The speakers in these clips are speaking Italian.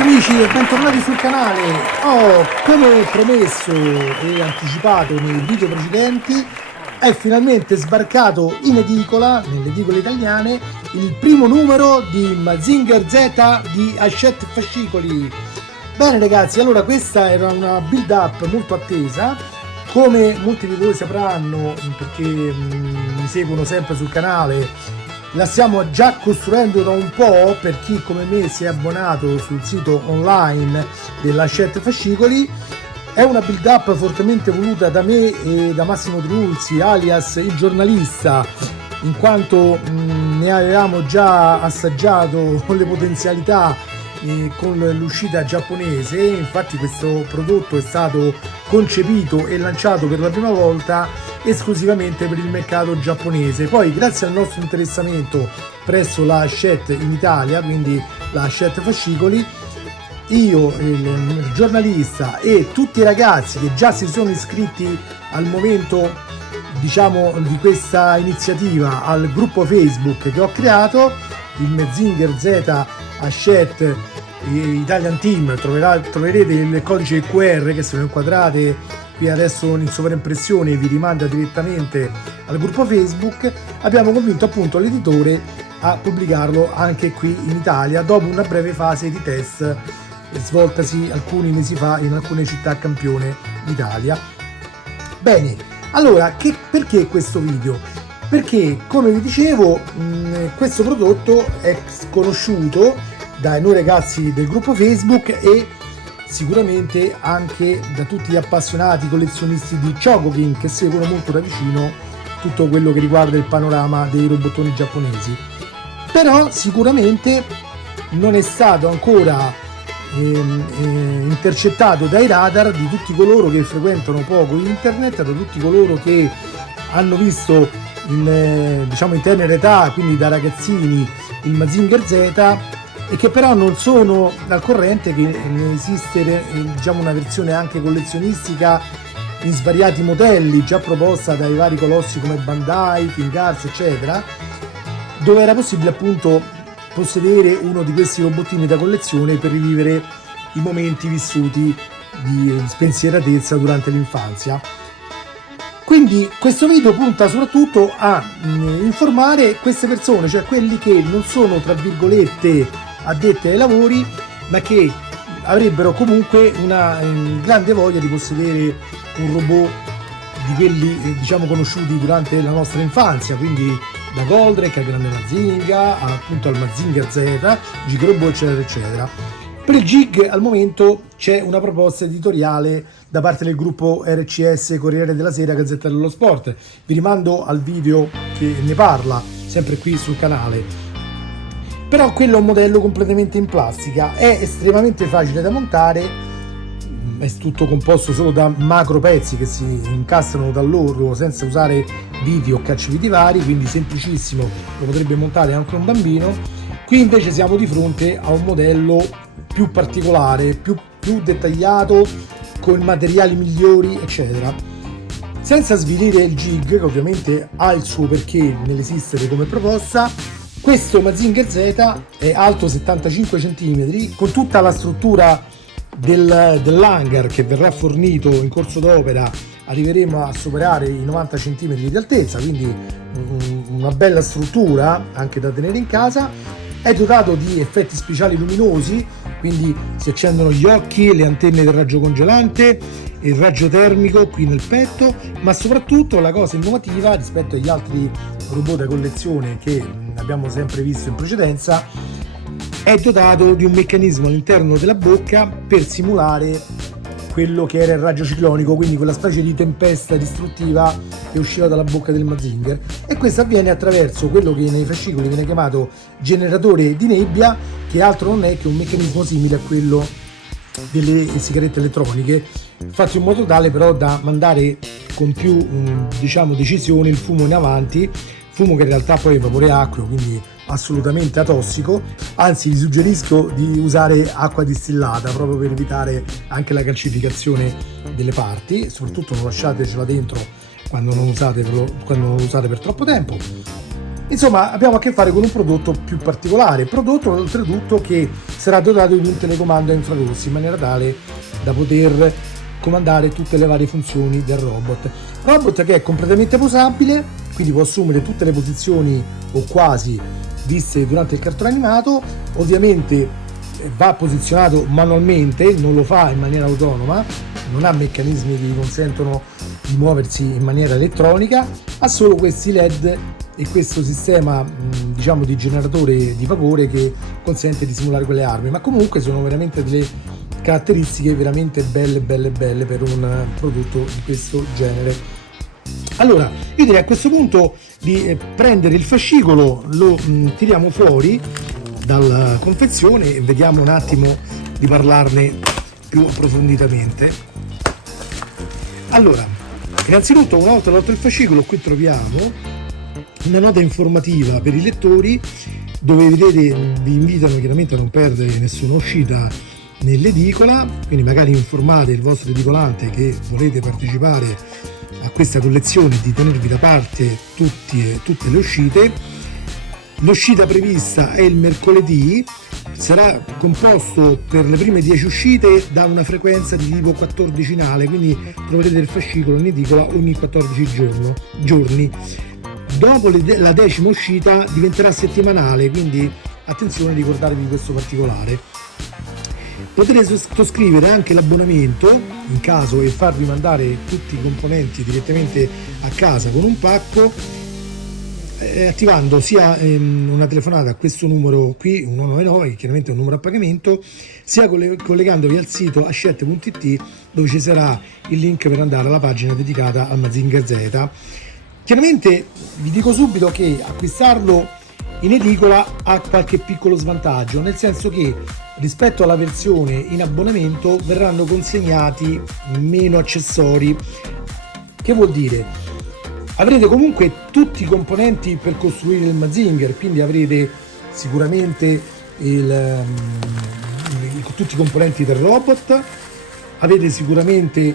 Amici e bentornati sul canale. Come promesso e anticipato nei video precedenti, è finalmente sbarcato in edicola, nelle edicole italiane, il primo numero di Mazinger Z di Hachette Fascicoli. Bene ragazzi, allora questa era una build up molto attesa. Come molti di voi sapranno, perché mi seguono sempre sul canale, la stiamo già costruendo da un po'. Per chi come me si è abbonato sul sito online della Hachette Fascicoli, è una build up fortemente voluta da me e da Massimo Triulzi alias il giornalista, in quanto ne avevamo già assaggiato le potenzialità con l'uscita giapponese. Infatti questo prodotto è stato concepito e lanciato per la prima volta esclusivamente per il mercato giapponese. Poi grazie al nostro interessamento presso la Hachette in Italia, quindi la Hachette Fascicoli, io, il giornalista e tutti i ragazzi che già si sono iscritti al momento, diciamo, di questa iniziativa al gruppo Facebook che ho creato, il Mazinger Z Hachette Italian Team, troverete il codice QR che, se lo inquadrate qui adesso in sovraimpressione, vi rimanda direttamente al gruppo Facebook. Abbiamo convinto appunto l'editore a pubblicarlo anche qui in Italia dopo una breve fase di test svoltasi alcuni mesi fa in alcune città campione d'Italia. Bene, allora perché questo video? Perché, come vi dicevo, questo prodotto è sconosciuto dai noi ragazzi del gruppo Facebook e sicuramente anche da tutti gli appassionati collezionisti di Chogokin che seguono molto da vicino tutto quello che riguarda il panorama dei robottoni giapponesi. Però sicuramente non è stato ancora intercettato dai radar di tutti coloro che frequentano poco internet, da tutti coloro che hanno visto in tenera età, quindi da ragazzini, il Mazinger Z, e che però non sono al corrente che ne esiste una versione anche collezionistica in svariati modelli già proposta dai vari colossi come Bandai, King Arts eccetera, dove era possibile appunto possedere uno di questi robottini da collezione per rivivere i momenti vissuti di spensieratezza durante l'infanzia. Quindi questo video punta soprattutto a informare queste persone, cioè quelli che non sono tra virgolette addetti ai lavori, ma che avrebbero comunque una grande voglia di possedere un robot di quelli conosciuti durante la nostra infanzia, quindi da Goldrake al grande Mazinga appunto al Mazinger Z, Gig Robot eccetera eccetera. Per il Gig al momento c'è una proposta editoriale da parte del gruppo RCS Corriere della Sera Gazzetta dello Sport. Vi rimando al video che ne parla sempre qui sul canale. Però quello è un modello completamente in plastica, è estremamente facile da montare, è tutto composto solo da macro pezzi che si incastrano dall'orlo senza usare viti o cacciaviti vari, quindi semplicissimo, lo potrebbe montare anche un bambino. Qui invece siamo di fronte a un modello più particolare, più dettagliato, con materiali migliori eccetera. Senza svilire il Gig, che ovviamente ha il suo perché nell'esistere come proposta, questo Mazinger Z è alto 75 cm con tutta la struttura dell'hangar che verrà fornito in corso d'opera. Arriveremo a superare i 90 cm di altezza, quindi una bella struttura anche da tenere in casa. È dotato di effetti speciali luminosi, quindi si accendono gli occhi, le antenne del raggio congelante, il raggio termico qui nel petto, ma soprattutto la cosa innovativa rispetto agli altri robot da collezione che abbiamo sempre visto in precedenza, è dotato di un meccanismo all'interno della bocca per simulare quello che era il raggio ciclonico, quindi quella specie di tempesta distruttiva che usciva dalla bocca del Mazinger, e questo avviene attraverso quello che nei fascicoli viene chiamato generatore di nebbia, che altro non è che un meccanismo simile a quello delle sigarette elettroniche, fatto in modo tale però da mandare con più decisione il fumo in avanti, fumo che in realtà poi è vapore acqueo, quindi assolutamente atossico. Anzi, vi suggerisco di usare acqua distillata proprio per evitare anche la calcificazione delle parti, e soprattutto non lasciatecela dentro quando non usate per troppo tempo. Insomma, abbiamo a che fare con un prodotto più particolare, prodotto oltretutto che sarà dotato di un telecomando a infrarossi in maniera tale da poter comandare tutte le varie funzioni del robot. Robot che è completamente posabile, quindi può assumere tutte le posizioni o quasi viste durante il cartone animato. Ovviamente va posizionato manualmente, non lo fa in maniera autonoma, non ha meccanismi che gli consentono di muoversi in maniera elettronica, ha solo questi LED e questo sistema diciamo di generatore di vapore che consente di simulare quelle armi, ma comunque sono veramente delle caratteristiche veramente belle per un prodotto di questo genere. Allora io direi a questo punto di prendere il fascicolo, lo tiriamo fuori dalla confezione e vediamo un attimo di parlarne più approfonditamente. Allora, innanzitutto, una volta tolto il fascicolo, qui troviamo una nota informativa per i lettori dove vedete vi invitano chiaramente a non perdere nessuna uscita nell'edicola, quindi magari informate il vostro edicolante che volete partecipare a questa collezione, di tenervi da parte tutte le uscite. L'uscita prevista è il mercoledì, sarà composto per le prime 10 uscite da una frequenza di tipo 14zinale, quindi troverete il fascicolo in edicola ogni 14 giorni. Dopo la 10ª uscita diventerà settimanale, quindi attenzione, ricordatevi questo particolare. Potrete sottoscrivere anche l'abbonamento in caso e farvi mandare tutti i componenti direttamente a casa con un pacco, attivando sia una telefonata a questo numero qui 199, che chiaramente è un numero a pagamento, sia collegandovi al sito hachette.it dove ci sarà il link per andare alla pagina dedicata al Mazinger Z. Chiaramente vi dico subito che acquistarlo in edicola ha qualche piccolo svantaggio, nel senso che rispetto alla versione in abbonamento verranno consegnati meno accessori. Che vuol dire? Avrete comunque tutti i componenti per costruire il Mazinger, quindi avrete sicuramente tutti i componenti del robot, avete sicuramente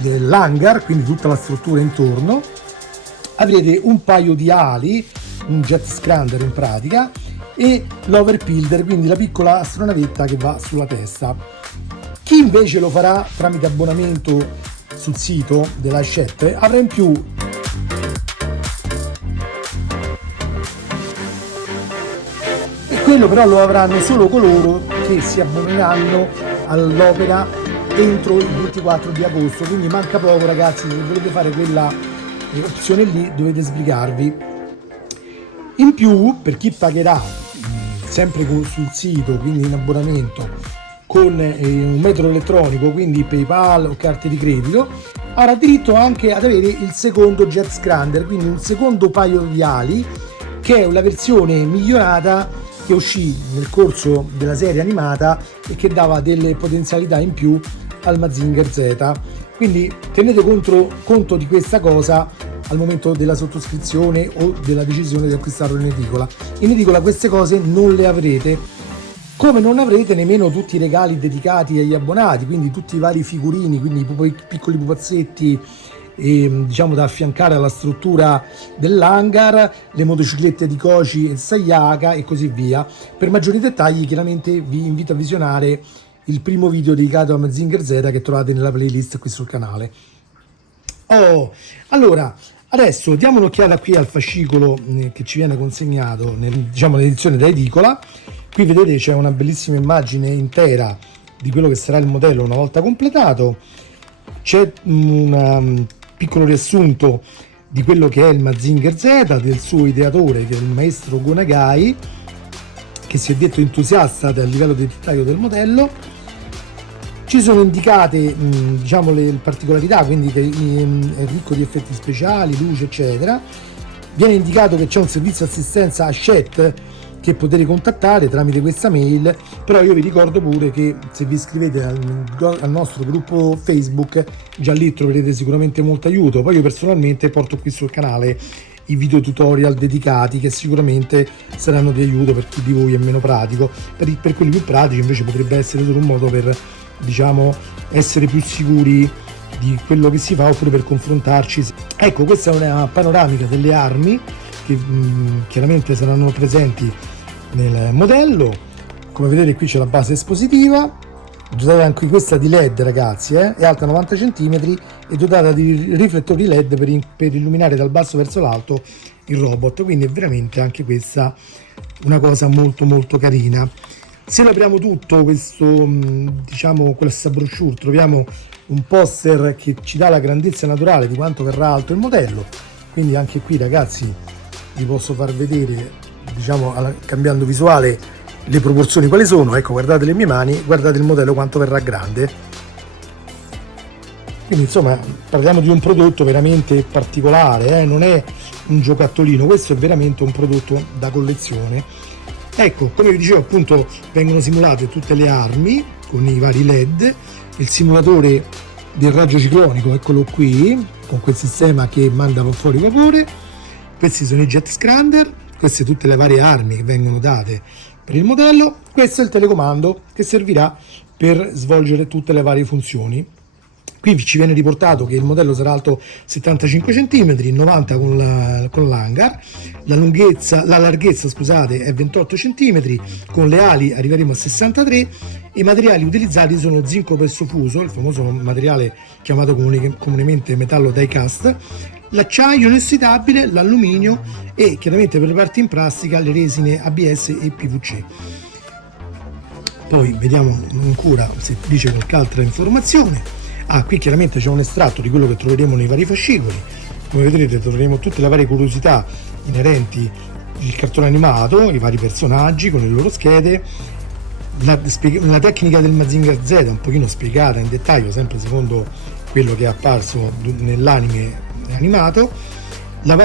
l'hangar, quindi tutta la struttura intorno, avrete un paio di ali, un jet scrander in pratica, e l'overbuilder, quindi la piccola astronavetta che va sulla testa. Chi invece lo farà tramite abbonamento sul sito della Hachette avrà in più e quello però lo avranno solo coloro che si abboneranno all'opera entro il 24 di agosto, quindi manca poco ragazzi. Se volete fare quella opzione lì dovete sbrigarvi. In più, per chi pagherà sempre sul sito, quindi in abbonamento, con un metodo elettronico, quindi PayPal o carte di credito, avrà diritto anche ad avere il secondo jet scrander, quindi un secondo paio di ali, che è una versione migliorata che uscì nel corso della serie animata e che dava delle potenzialità in più al Mazinger Z. Quindi tenete conto di questa cosa al momento della sottoscrizione o della decisione di acquistarlo in edicola. In edicola queste cose non le avrete, come non avrete nemmeno tutti i regali dedicati agli abbonati, quindi tutti i vari figurini, quindi i piccoli pupazzetti diciamo da affiancare alla struttura dell'hangar, le motociclette di Kochi e Sayaka e così via. Per maggiori dettagli chiaramente vi invito a visionare il primo video dedicato a Mazinger Z che trovate nella playlist qui sul canale. Allora adesso diamo un'occhiata qui al fascicolo che ci viene consegnato nell'edizione da edicola. Qui vedete c'è una bellissima immagine intera di quello che sarà il modello una volta completato, c'è un piccolo riassunto di quello che è il Mazinger Z, del suo ideatore che è il maestro Go Nagai, che si è detto entusiasta del livello di dettaglio del modello. Ci sono indicate diciamo le particolarità, quindi che è ricco di effetti speciali, luce eccetera. Viene indicato che c'è un servizio assistenza Hachette che potete contattare tramite questa mail, però io vi ricordo pure che se vi iscrivete al nostro gruppo Facebook già lì troverete sicuramente molto aiuto. Poi io personalmente porto qui sul canale i video tutorial dedicati che sicuramente saranno di aiuto per chi di voi è meno pratico. Per quelli più pratici invece potrebbe essere solo un modo per, diciamo, essere più sicuri di quello che si fa oppure per confrontarci. Ecco, questa è una panoramica delle armi che chiaramente saranno presenti nel modello. Come vedete qui c'è la base espositiva, dotata anche questa di LED, ragazzi, è alta 90 cm e dotata di riflettori LED per illuminare dal basso verso l'alto il robot, quindi è veramente anche questa una cosa molto molto carina. Se lo apriamo tutto questo, diciamo, questa brochure, troviamo un poster che ci dà la grandezza naturale di quanto verrà alto il modello, quindi anche qui, ragazzi, vi posso far vedere, diciamo, cambiando visuale, le proporzioni quali sono. Ecco, guardate le mie mani, guardate il modello quanto verrà grande. Quindi insomma parliamo di un prodotto veramente particolare, non è un giocattolino, questo è veramente un prodotto da collezione. Ecco, come vi dicevo, appunto vengono simulate tutte le armi con i vari LED, il simulatore del raggio ciclonico, eccolo qui, con quel sistema che manda fuori vapore. Questi sono i jet scrander, queste tutte le varie armi che vengono date per il modello. Questo è il telecomando che servirà per svolgere tutte le varie funzioni. Qui ci viene riportato che il modello sarà alto 75 cm, 90 con l'hangar, la larghezza, scusate, è 28 cm, con le ali arriveremo a 63 e i materiali utilizzati sono zinco presso fuso, il famoso materiale chiamato comunemente metallo die cast, l'acciaio inossidabile, l'alluminio e chiaramente per le parti in plastica le resine ABS e PVC. Poi vediamo ancora se dice qualche altra informazione. Qui chiaramente c'è un estratto di quello che troveremo nei vari fascicoli. Come vedrete troveremo tutte le varie curiosità inerenti al cartone animato, i vari personaggi con le loro schede, la tecnica del Mazinger Z un pochino spiegata in dettaglio, sempre secondo quello che è apparso nell'anime animato, la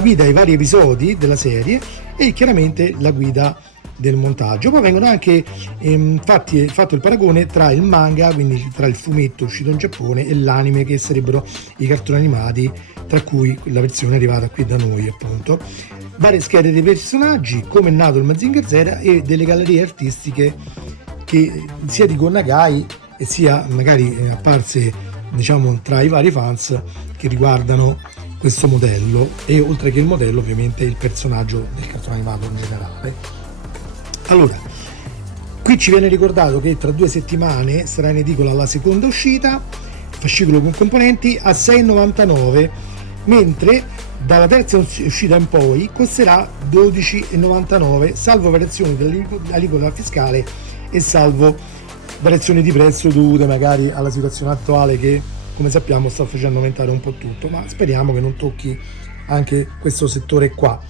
guida ai vari episodi della serie e chiaramente la guida del montaggio. Poi vengono anche fatto il paragone tra il manga, quindi tra il fumetto uscito in Giappone, e l'anime, che sarebbero i cartoni animati, tra cui la versione arrivata qui da noi, appunto. Varie schede dei personaggi, come è nato il Mazinger Z, e delle gallerie artistiche che sia di Go Nagai e sia magari apparse, diciamo, tra i vari fans che riguardano questo modello, e oltre che il modello ovviamente il personaggio del cartone animato in generale. Allora, qui ci viene ricordato che tra 2 settimane sarà in edicola la seconda uscita, fascicolo con componenti, a 6,99, mentre dalla terza uscita in poi costerà 12,99, salvo variazioni dell'aliquota fiscale e salvo variazioni di prezzo dovute magari alla situazione attuale che, come sappiamo, sta facendo aumentare un po' tutto, ma speriamo che non tocchi anche questo settore qua.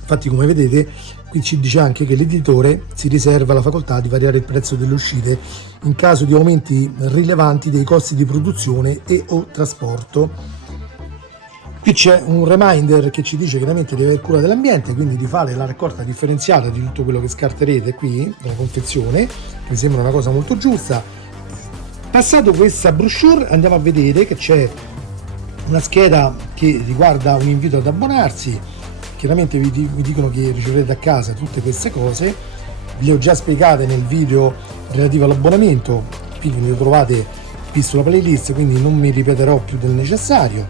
Infatti, come vedete, qui ci dice anche che l'editore si riserva la facoltà di variare il prezzo delle uscite in caso di aumenti rilevanti dei costi di produzione e o trasporto. Qui c'è un reminder che ci dice chiaramente di aver cura dell'ambiente, quindi di fare la raccolta differenziata di tutto quello che scarterete qui nella confezione, che mi sembra una cosa molto giusta. Passato questa brochure, andiamo a vedere che c'è una scheda che riguarda un invito ad abbonarsi. Chiaramente vi dicono che riceverete a casa tutte queste cose, le ho già spiegate nel video relativo all'abbonamento, quindi lo trovate qui sulla playlist, quindi non mi ripeterò più del necessario.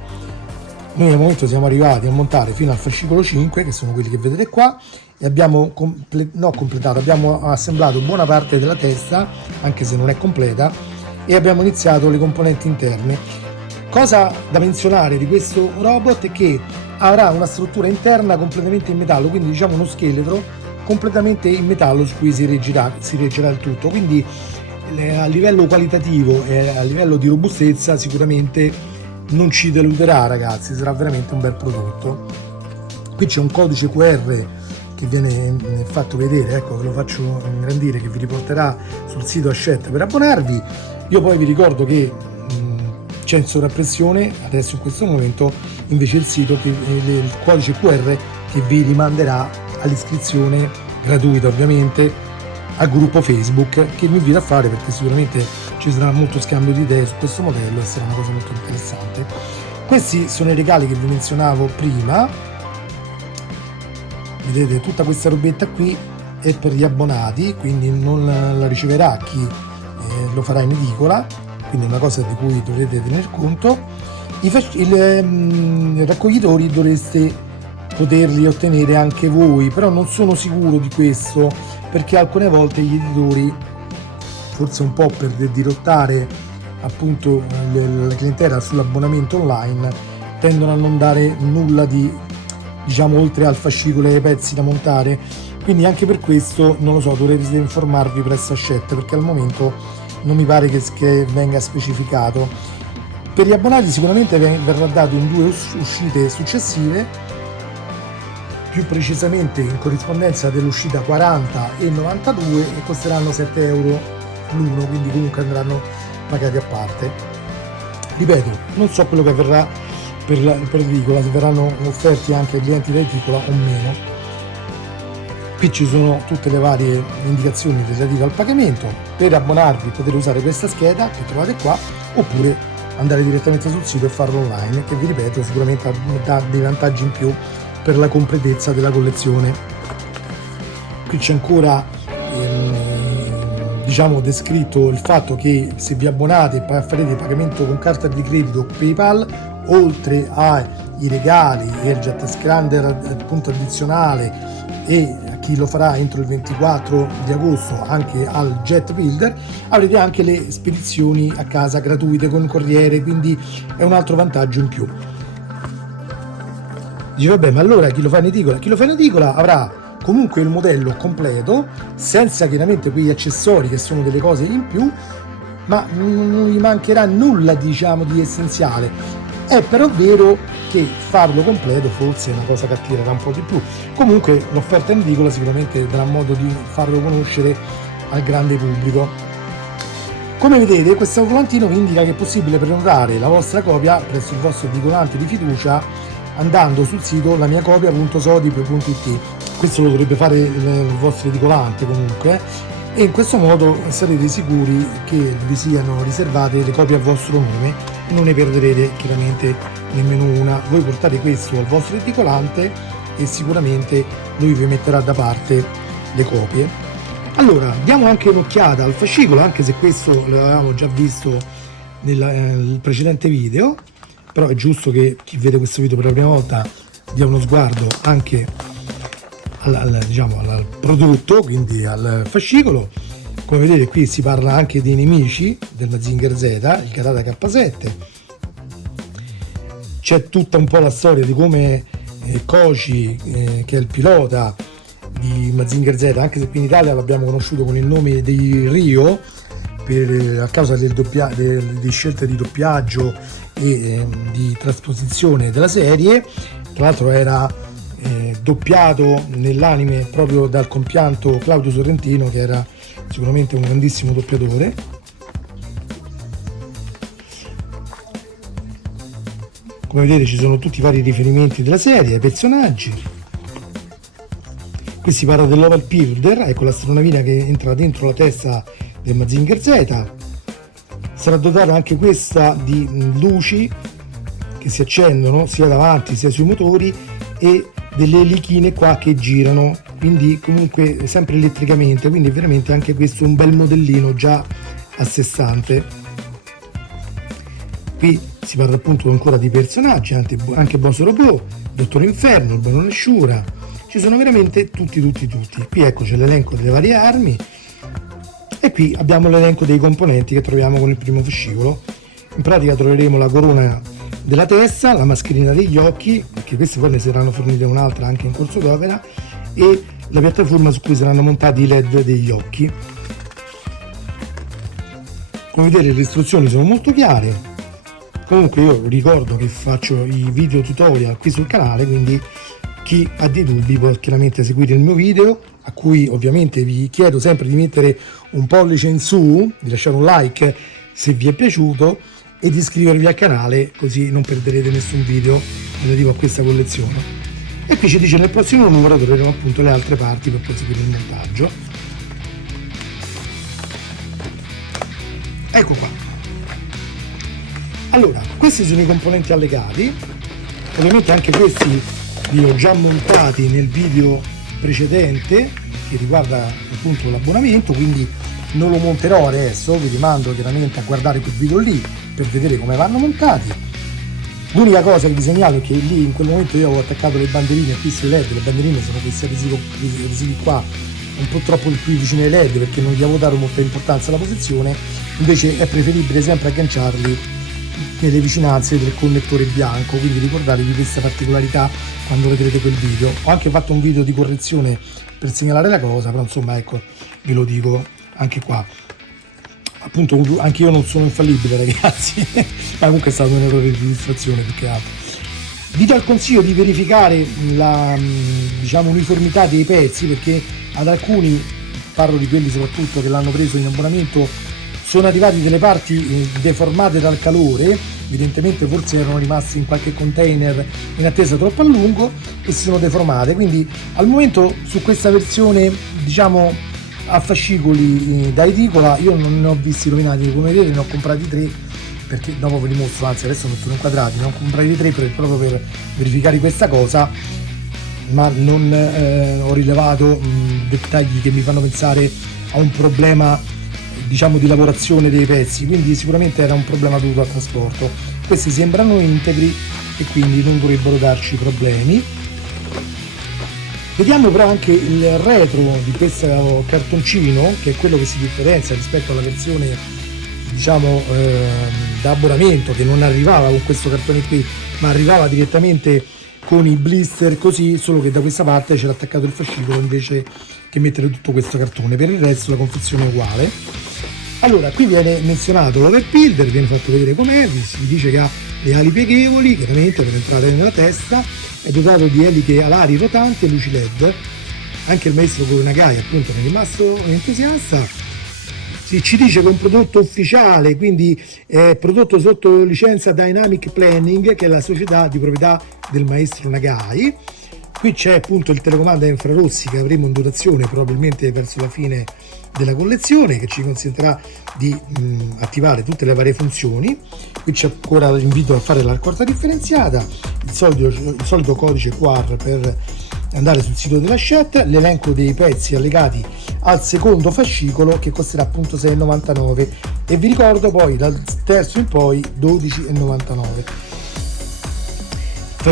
Noi al momento siamo arrivati a montare fino al fascicolo 5, che sono quelli che vedete qua, e abbiamo abbiamo assemblato buona parte della testa, anche se non è completa, e abbiamo iniziato le componenti interne. Cosa da menzionare di questo robot è che avrà una struttura interna completamente in metallo, quindi diciamo uno scheletro completamente in metallo su cui si reggerà il tutto, quindi a livello qualitativo e a livello di robustezza sicuramente non ci deluderà, ragazzi, sarà veramente un bel prodotto. Qui c'è un codice QR che viene fatto vedere, ecco, ve lo faccio ingrandire, che vi riporterà sul sito Hachette per abbonarvi. Io poi vi ricordo che c'è in sovrappressione adesso in questo momento invece il sito, il codice QR che vi rimanderà all'iscrizione gratuita, ovviamente, al gruppo Facebook, che vi invito a fare, perché sicuramente ci sarà molto scambio di idee su questo modello e sarà una cosa molto interessante. Questi sono i regali che vi menzionavo prima. Vedete, tutta questa robetta qui è per gli abbonati, quindi non la riceverà chi lo farà in edicola. quindi è una cosa di cui dovrete tener conto. I raccoglitori dovreste poterli ottenere anche voi, però non sono sicuro di questo, perché alcune volte gli editori, forse un po' per dirottare appunto la clientela sull'abbonamento online, tendono a non dare nulla di, diciamo, oltre al fascicolo e ai pezzi da montare, quindi anche per questo non lo so, dovrete informarvi presso Hachette, perché al momento non mi pare che venga specificato. Per gli abbonati sicuramente verrà dato in 2 uscite successive, più precisamente in corrispondenza dell'uscita 40 e 92, e costeranno 7 euro l'uno, quindi comunque andranno pagati a parte. Ripeto, non so quello che avverrà per l'edicola, se verranno offerti anche ai clienti dell'edicola o meno. Qui ci sono tutte le varie indicazioni relative al pagamento. Per abbonarvi potete usare questa scheda che trovate qua, oppure andare direttamente sul sito e farlo online, che vi ripeto sicuramente dà dei vantaggi in più per la completezza della collezione. Qui c'è ancora diciamo descritto il fatto che se vi abbonate e farete pagamento con carta di credito o PayPal, oltre ai regali e il jet scander appunto addizionale, e a chi lo farà entro il 24 di agosto anche al jet builder, avrete anche le spedizioni a casa gratuite con corriere, quindi è un altro vantaggio in più. Dice vabbè, ma allora chi lo fa in edicola? Chi lo fa in edicola avrà comunque il modello completo, senza chiaramente quegli accessori che sono delle cose in più, ma non gli mancherà nulla, diciamo, di essenziale. È però vero che farlo completo forse è una cosa che attirerà un po' di più. Comunque l'offerta in edicola sicuramente darà modo di farlo conoscere al grande pubblico. Come vedete, questo volantino vi indica che è possibile prenotare la vostra copia presso il vostro edicolante di fiducia andando sul sito lamiacopia.sodip.it. Questo lo dovrebbe fare il vostro edicolante comunque, e in questo modo sarete sicuri che vi siano riservate le copie a vostro nome e non ne perderete chiaramente nemmeno una. Voi portate questo al vostro edicolante e sicuramente lui vi metterà da parte le copie. Allora, diamo anche un'occhiata al fascicolo, anche se questo l'avevamo già visto nel precedente video, però è giusto che chi vede questo video per la prima volta dia uno sguardo anche al prodotto, quindi al fascicolo. Come vedete qui si parla anche dei nemici del Mazinger Z, il Katana K7. C'è tutta un po' la storia di come Koji, che è il pilota di Mazinger Z, anche se qui in Italia l'abbiamo conosciuto con il nome di Rio, a causa di scelte di doppiaggio e di trasposizione della serie. Tra l'altro era doppiato nell'anime proprio dal compianto Claudio Sorrentino, che era sicuramente un grandissimo doppiatore. Come vedete ci sono tutti i vari riferimenti della serie ai personaggi. Qui si parla dell'Oval Builder, ecco l'astronavina che entra dentro la testa del Mazinger Z. Sarà dotata anche questa di luci che si accendono sia davanti sia sui motori, e delle elichine qua che girano, quindi comunque sempre elettricamente, quindi veramente anche questo un bel modellino già a sé stante. Qui si parla appunto ancora di personaggi, anche Boss Robot, Dottor Inferno, il Barone Shura, ci sono veramente tutti. Qui ecco c'è l'elenco delle varie armi, e qui abbiamo l'elenco dei componenti che troviamo con il primo fascicolo. In pratica troveremo la corona della testa, la mascherina degli occhi, perché queste poi ne saranno fornite un'altra anche in corso d'opera, e la piattaforma su cui saranno montati i LED degli occhi. Come vedete le istruzioni sono molto chiare. Comunque io ricordo che faccio i video tutorial qui sul canale, quindi chi ha dei dubbi può chiaramente seguire il mio video, a cui ovviamente vi chiedo sempre di mettere un pollice in su, di lasciare un like se vi è piaciuto e di iscrivervi al canale, così non perderete nessun video relativo a questa collezione. E qui ci dice nel prossimo numero troveremo appunto le altre parti per proseguire il montaggio. Ecco qua. Allora, questi sono i componenti allegati, ovviamente anche questi li ho già montati nel video precedente che riguarda appunto l'abbonamento, quindi non lo monterò adesso, vi rimando chiaramente a guardare quel video lì per vedere come vanno montati. L'unica cosa che vi segnalo è che lì in quel momento io avevo attaccato le banderine qui sui LED, le banderine sono questi adesivi qua un po' troppo più vicini ai LED perché non gli avevo dato molta importanza alla posizione, invece è preferibile sempre agganciarli nelle vicinanze del connettore bianco, quindi ricordatevi questa particolarità quando vedrete quel video. Ho anche fatto un video di correzione per segnalare la cosa, però insomma ecco, ve lo dico anche qua. Appunto anche io non sono infallibile ragazzi, ma comunque è stato un errore di illustrazione più che altro. Vi do il consiglio di verificare la diciamo uniformità dei pezzi, perché ad alcuni, parlo di quelli soprattutto che l'hanno preso in abbonamento, sono arrivati delle parti deformate dal calore, evidentemente forse erano rimasti in qualche container in attesa troppo a lungo e si sono deformate, quindi al momento su questa versione diciamo a fascicoli da edicola io non ne ho visti rovinati, come vedete ne ho comprati 3, perché dopo ve li mostro, anzi adesso non sono inquadrati, ne ho comprati 3 proprio per verificare questa cosa, ma non ho rilevato dettagli che mi fanno pensare a un problema diciamo di lavorazione dei pezzi, quindi sicuramente era un problema dovuto al trasporto. Questi sembrano integri e quindi non dovrebbero darci problemi. Vediamo però anche il retro di questo cartoncino, che è quello che si differenzia rispetto alla versione diciamo da abbonamento, che non arrivava con questo cartone qui ma arrivava direttamente con i blister così, solo che da questa parte c'era attaccato il fascicolo invece che mettere tutto questo cartone. Per il resto la confezione è uguale. Allora, qui viene menzionato l'over builder, viene fatto vedere com'è, si dice che ha le ali pieghevoli, chiaramente per entrare nella testa, è dotato di eliche alari rotanti e luci LED. Anche il maestro Nagai appunto ne è rimasto entusiasta. Ci dice che è un prodotto ufficiale, quindi è prodotto sotto licenza Dynamic Planning, che è la società di proprietà del maestro Nagai. Qui c'è appunto il telecomando a infrarossi che avremo in dotazione probabilmente verso la fine della collezione, che ci consentirà di attivare tutte le varie funzioni. Qui c'è ancora l'invito a fare la raccolta differenziata, il solito codice QR per andare sul sito della Shet, l'elenco dei pezzi allegati al secondo fascicolo che costerà appunto 6,99 e vi ricordo poi dal terzo in poi 12,99.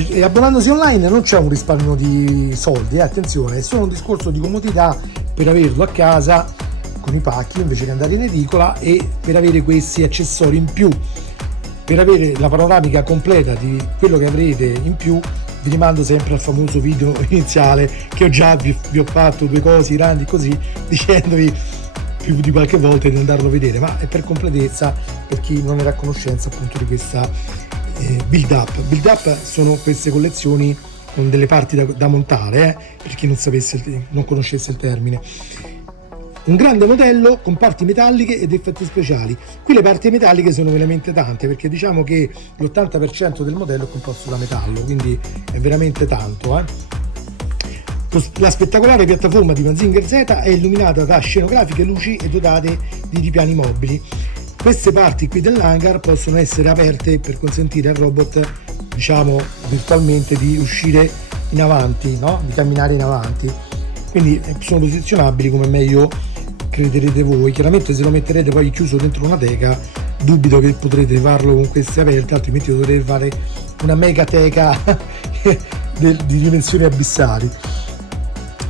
E abbonandosi online non c'è un risparmio di soldi, attenzione, è solo un discorso di comodità per averlo a casa con i pacchi invece che andare in edicola e per avere questi accessori in più. Per avere la panoramica completa di quello che avrete in più vi rimando sempre al famoso video iniziale che vi ho fatto due cose grandi così, dicendovi più di qualche volta di andarlo a vedere, ma è per completezza per chi non era a conoscenza appunto di questa build up. Build up sono queste collezioni con delle parti da montare, per chi non conoscesse il termine. Un grande modello con parti metalliche ed effetti speciali. Qui le parti metalliche sono veramente tante, perché diciamo che l'80% del modello è composto da metallo, quindi è veramente tanto. La spettacolare piattaforma di Mazinger Z è illuminata da scenografiche luci e dotate di ripiani mobili. Queste parti qui dell'hangar possono essere aperte per consentire al robot, diciamo virtualmente, di uscire in avanti, no? Di camminare in avanti. Quindi sono posizionabili come meglio crederete voi. Chiaramente se lo metterete poi chiuso dentro una teca, dubito che potrete farlo con queste aperte, altrimenti dovrete fare una mega teca di dimensioni abissali.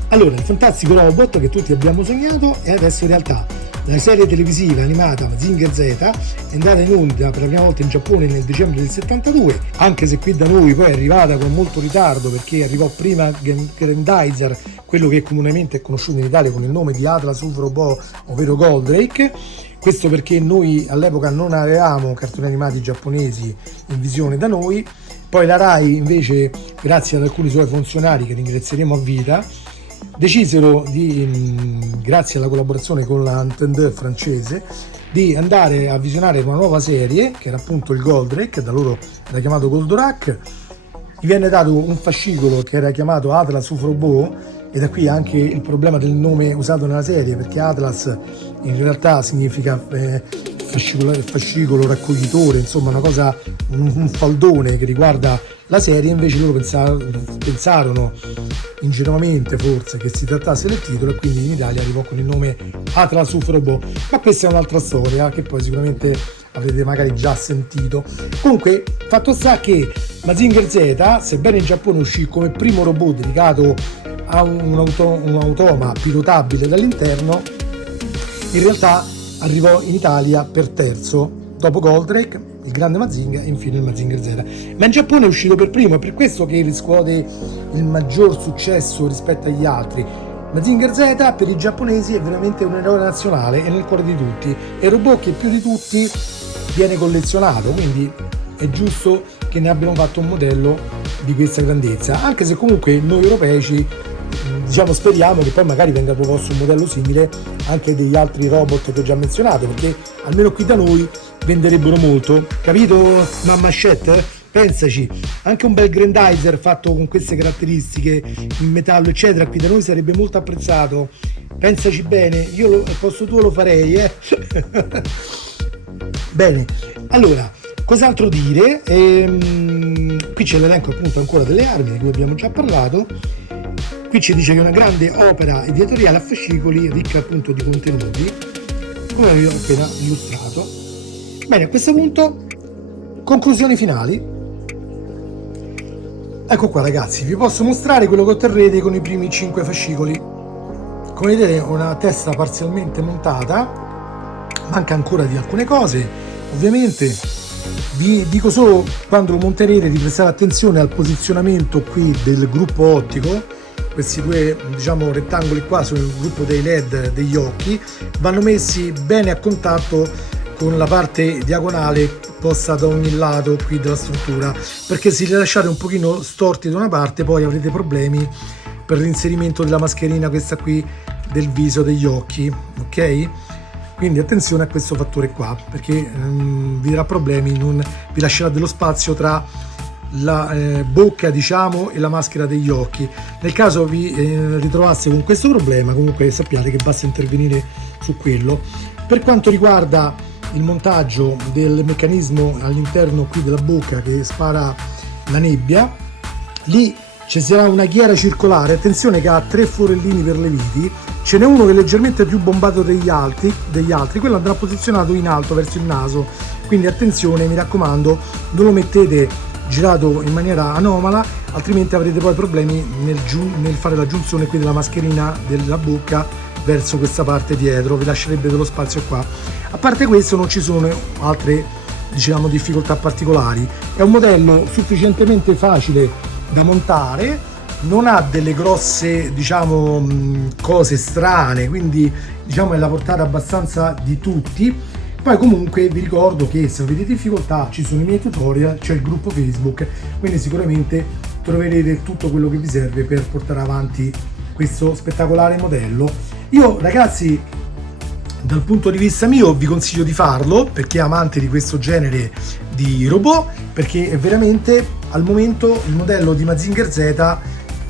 Allora, il fantastico robot che tutti abbiamo sognato è adesso in realtà. La serie televisiva animata Mazinger Z è andata in onda per la prima volta in Giappone nel dicembre del 72, anche se qui da noi poi è arrivata con molto ritardo, perché arrivò prima Grandizer, quello che comunemente è conosciuto in Italia con il nome di Atlas UFO Robot, ovvero Goldrake. Questo perché noi all'epoca non avevamo cartoni animati giapponesi in visione da noi. Poi la Rai invece, grazie ad alcuni suoi funzionari che ringrazieremo a vita, decisero grazie alla collaborazione con la Antenne francese, di andare a visionare una nuova serie che era appunto il Goldrake, da loro era chiamato Goldorak. Gli venne dato un fascicolo che era chiamato Atlas UFO Robot, e da qui anche il problema del nome usato nella serie, perché Atlas in realtà significa fascicolo raccoglitore, insomma una cosa, un faldone che riguarda la serie. Invece loro pensarono ingenuamente forse che si trattasse del titolo, e quindi in Italia arrivò con il nome Atlas UFO Robot, ma questa è un'altra storia che poi sicuramente avrete magari già sentito. Comunque, fatto sta che Mazinger Z, sebbene in Giappone uscì come primo robot dedicato a un automa pilotabile dall'interno, in realtà arrivò in Italia per terzo, dopo Goldrake, il grande Mazinga e infine il Mazinger Z. Ma in Giappone è uscito per primo, è per questo che riscuote il maggior successo rispetto agli altri. Mazinger Z per i giapponesi è veramente un eroe nazionale, è nel cuore di tutti, è il robot che più di tutti viene collezionato, quindi è giusto che ne abbiano fatto un modello di questa grandezza, anche se comunque noi europei diciamo speriamo che poi magari venga proposto un modello simile anche degli altri robot che ho già menzionato, perché almeno qui da noi venderebbero molto, capito mamma Shet? Pensaci, anche un bel Grandizer fatto con queste caratteristiche in metallo eccetera qui da noi sarebbe molto apprezzato, pensaci bene, io al posto tuo lo farei Bene, allora cos'altro dire? Qui c'è l'elenco appunto ancora delle armi di cui abbiamo già parlato. Qui ci dice che è una grande opera editoriale a fascicoli ricca appunto di contenuti, come vi ho appena illustrato. Bene, a questo punto conclusioni finali. Ecco qua ragazzi, vi posso mostrare quello che otterrete con i primi 5 fascicoli. Come vedete ho una testa parzialmente montata, manca ancora di alcune cose, ovviamente vi dico solo quando lo monterete di prestare attenzione al posizionamento qui del gruppo ottico. Questi due diciamo rettangoli qua sono il gruppo dei LED degli occhi, vanno messi bene a contatto con la parte diagonale posta da ogni lato qui della struttura, perché se li lasciate un pochino storti da una parte poi avrete problemi per l'inserimento della mascherina questa qui del viso degli occhi, ok? Quindi attenzione a questo fattore qua, perché vi darà problemi, non vi lascerà dello spazio tra la bocca diciamo e la maschera degli occhi. Nel caso vi ritrovaste con questo problema, comunque sappiate che basta intervenire su quello. Per quanto riguarda il montaggio del meccanismo all'interno qui della bocca che spara la nebbia, lì ci sarà una ghiera circolare, attenzione che ha 3 forellini per le viti, ce n'è uno che è leggermente più bombato degli altri, quello andrà posizionato in alto verso il naso, quindi attenzione, mi raccomando, non lo mettete girato in maniera anomala, altrimenti avrete poi problemi nel fare la giunzione qui della mascherina della bocca verso questa parte dietro, vi lascerebbe dello spazio qua. A parte questo non ci sono altre diciamo difficoltà particolari, è un modello sufficientemente facile da montare, non ha delle grosse diciamo cose strane, quindi diciamo è la portata abbastanza di tutti. Poi comunque vi ricordo che se avete difficoltà ci sono i miei tutorial, c'è il gruppo Facebook, quindi sicuramente troverete tutto quello che vi serve per portare avanti questo spettacolare modello. Io ragazzi dal punto di vista mio vi consiglio di farlo per chi è amante di questo genere di robot, perché è veramente al momento il modello di Mazinger Z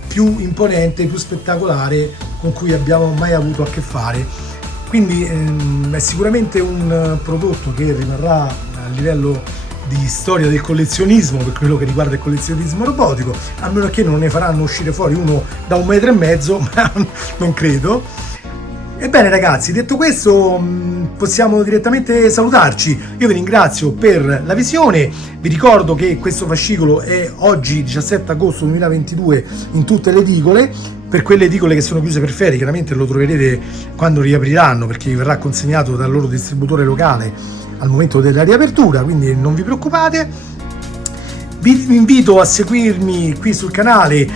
più imponente, più spettacolare con cui abbiamo mai avuto a che fare. Quindi è sicuramente un prodotto che rimarrà a livello di storia del collezionismo per quello che riguarda il collezionismo robotico, a meno che non ne faranno uscire fuori uno da 1,5 m, ma non credo. Ebbene ragazzi, detto questo possiamo direttamente salutarci. Io vi ringrazio per la visione, vi ricordo che questo fascicolo è oggi 17 agosto 2022 in tutte le edicole. Per quelle edicole che sono chiuse per ferie chiaramente lo troverete quando riapriranno, perché vi verrà consegnato dal loro distributore locale al momento della riapertura, quindi non vi preoccupate. Vi invito a seguirmi qui sul canale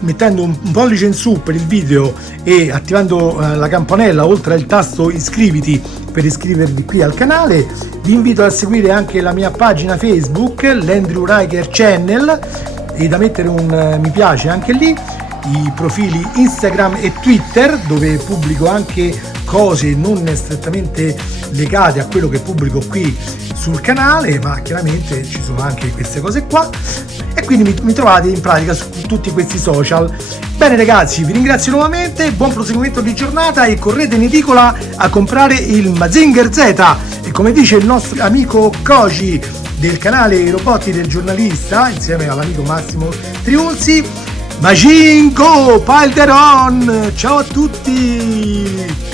mettendo un pollice in su per il video e attivando la campanella oltre al tasto iscriviti per iscrivervi qui al canale. Vi invito a seguire anche la mia pagina Facebook, l'Andrew Riker Channel, e da mettere un mi piace anche lì, i profili Instagram e Twitter dove pubblico anche cose non strettamente legate a quello che pubblico qui sul canale, ma chiaramente ci sono anche queste cose qua, e quindi mi trovate in pratica su tutti questi social. Bene ragazzi, vi ringrazio nuovamente, buon proseguimento di giornata e correte in edicola a comprare il Mazinger Z, e come dice il nostro amico Koji del canale I Robotti del Giornalista insieme all'amico Massimo Triunzi, Macinco, Palderon, ciao a tutti!